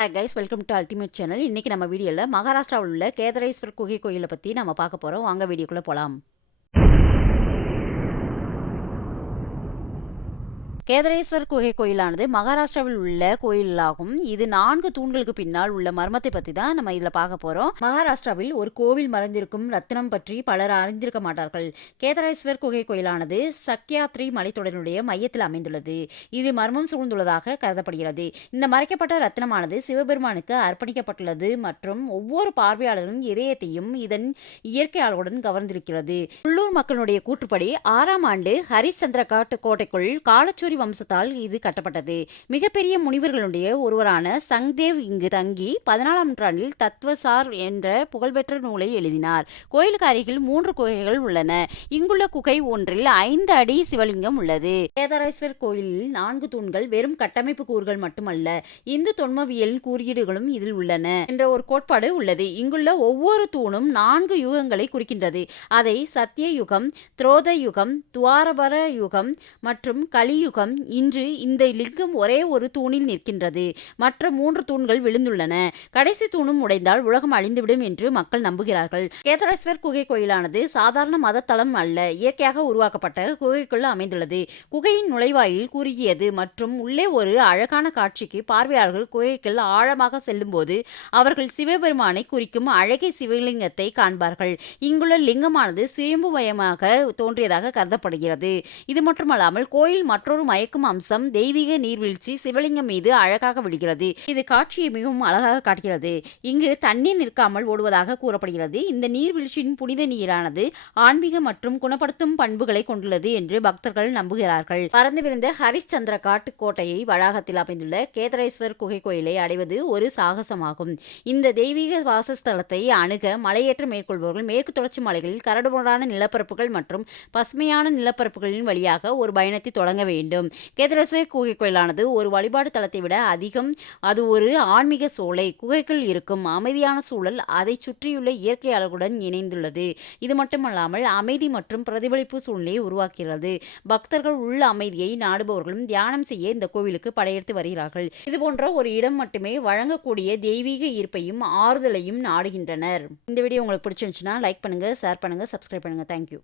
Hi guys, welcome to ultimate channel. இன்னைக்கு நம்ம வீடியோவில் மகாராஷ்டிராவில் உள்ள கேதாரேஸ்வர் குகை கோயிலை பற்றி நம்ம பார்க்க போகிறோம். வாங்க வீடியோக்குள்ளே போகலாம். கேதாரேஸ்வர் குகை கோயிலானது மகாராஷ்டிராவில் உள்ள கோயிலாகும். இது 4 தூண்களுக்கு பின்னால் உள்ள மர்மத்தை பற்றி தான் நம்ம இதில் பார்க்க போகிறோம். மகாராஷ்டிராவில் ஒரு கோவில் மறைந்திருக்கும் ரத்தினம் பற்றி பலர் அறிந்திருக்க மாட்டார்கள். கேதாரேஸ்வர் குகை கோயிலானது சக்யாத்ரி மலைத்தொடரினுடைய மையத்தில் அமைந்துள்ளது. இது மர்மம் சூழ்ந்துள்ளதாக கருதப்படுகிறது. இந்த மறைக்கப்பட்ட ரத்தினமானது சிவபெருமானுக்கு அர்ப்பணிக்கப்பட்டுள்ளது மற்றும் ஒவ்வொரு பார்வையாளரின் இதயத்தையும் இதன் இயற்கை அழகுடன் கவர்ந்திருக்கிறது. உள்ளூர் மக்களுடைய கூற்றுப்படி 6ஆம் ஆண்டு ஹரிச்சந்திரகாட் கோட்டைக்குள் காலச்சூரி வம்சத்தால் இது கட்டப்பட்டது. மிகப்பெரிய முனிவர்களுடைய ஒருவரான சங்தேவ் இங்கு தங்கி 14ஆம் நூற்றாண்டில் தத்வசார் என்ற புகழ்பெற்ற நூலை எழுதினார். கோயிலுக்கு அருகில் 3 குகைகள் உள்ளன. இங்குள்ள குகை ஒன்றில் 5 அடி சிவலிங்கம் உள்ளது. கேதாரேஸ்வர் கோயிலில் 4 தூண்கள் வெறும் கட்டமைப்பு கூறுகள் மட்டுமல்ல, இந்து தொன்மவியல் குறியீடுகளும் இதில் உள்ளன என்ற ஒரு கோட்பாடு உள்ளது. இங்குள்ள ஒவ்வொரு தூணும் 4 யுகங்களை குறிக்கின்றது. அதை சத்திய யுகம், துரோத யுகம், துவாரபர யுகம் மற்றும் கலியுகம். இன்று இந்த லிங்கம் ஒரே ஒரு தூணில் நிற்கின்றது. மற்ற 3 தூண்கள் விழுந்துள்ளன. கடைசி தூணும் உடைந்தால் உலகம் அழிந்துவிடும் என்று மக்கள் நம்புகிறார்கள். கேதாரேஸ்வர் குகை கோயிலானது சாதாரண மத தளம் அல்ல, இயற்கையாக உருவாக்கப்பட்ட குகைக்குள் அமைந்துள்ளது. குகையின் நுழைவாயில் குறுகியது மற்றும் உள்ளே ஒரு அழகான காட்சிக்கு பார்வையாளர்கள் குகைக்குள் ஆழமாக செல்லும் போது அவர்கள் சிவபெருமானை குறிக்கும் அழகிய சிவலிங்கத்தை காண்பார்கள். இங்குள்ள லிங்கமானது சுயம்புவயமாக தோன்றியதாக கருதப்படுகிறது. இது மட்டுமல்லாமல் கோயில் மற்றொரு மயக்கும் அம்சம் தெய்வீக நீர்வீழ்ச்சி சிவலிங்கம் மீது அழகாக விடுகிறது. இது காட்சியை மிகவும் அழகாக காட்டுகிறது. இங்கு தண்ணீர் நிற்காமல் ஓடுவதாக கூறப்படுகிறது. இந்த நீர்வீழ்ச்சியின் புனித நீரானது ஆன்மீக மற்றும் குணப்படுத்தும் பண்புகளை கொண்டுள்ளது என்று பக்தர்கள் நம்புகிறார்கள். பறந்து விரிந்த ஹரிச்சந்திரகாட் கோட்டையை வளாகத்தில் அமைந்துள்ள கேதாரேஸ்வர் குகை கோயிலை அடைவது ஒரு சாகசமாகும். இந்த தெய்வீக வாசஸ்தலத்தை அணுக மலையேற்றம் மேற்கொள்பவர்கள் மேற்கு தொடர்ச்சி மலைகளில் கரடுமுரடான நிலப்பரப்புகள் மற்றும் பசுமையான நிலப்பரப்புகளின் வழியாக ஒரு பயணத்தை தொடங்க வேண்டும். கேதாரேஸ்வர் குகை கோயிலானது ஒரு வழிபாடு தலத்தை விட அதிகம். அது ஒரு ஆன்மீக சோலை. குகைக்குள் இருக்கும் அமைதியான சூழல் அதை சுற்றியுள்ள இயற்கை அழகுடன் இணைந்துள்ளது. இது மட்டுமல்லாமல் அமைதி மற்றும் பிரதிபலிப்பு சூழ்நிலையை உருவாக்குகிறது. பக்தர்கள் உள்ள அமைதியை நாடுபவர்களும் தியானம் செய்ய இந்த கோவிலுக்கு படையெடுத்து வருகிறார்கள். இதுபோன்ற ஒரு இடம் மட்டுமே வழங்கக்கூடிய தெய்வீக ஈர்ப்பையும் ஆறுதலையும் நாடுகின்றனர். இந்த வீடியோ உங்களுக்கு பிடிச்சிருந்துச்சுன்னா லைக் பண்ணுங்க, ஷேர் பண்ணுங்க, சப்ஸ்கிரைப் பண்ணுங்க. தேங்க்யூ.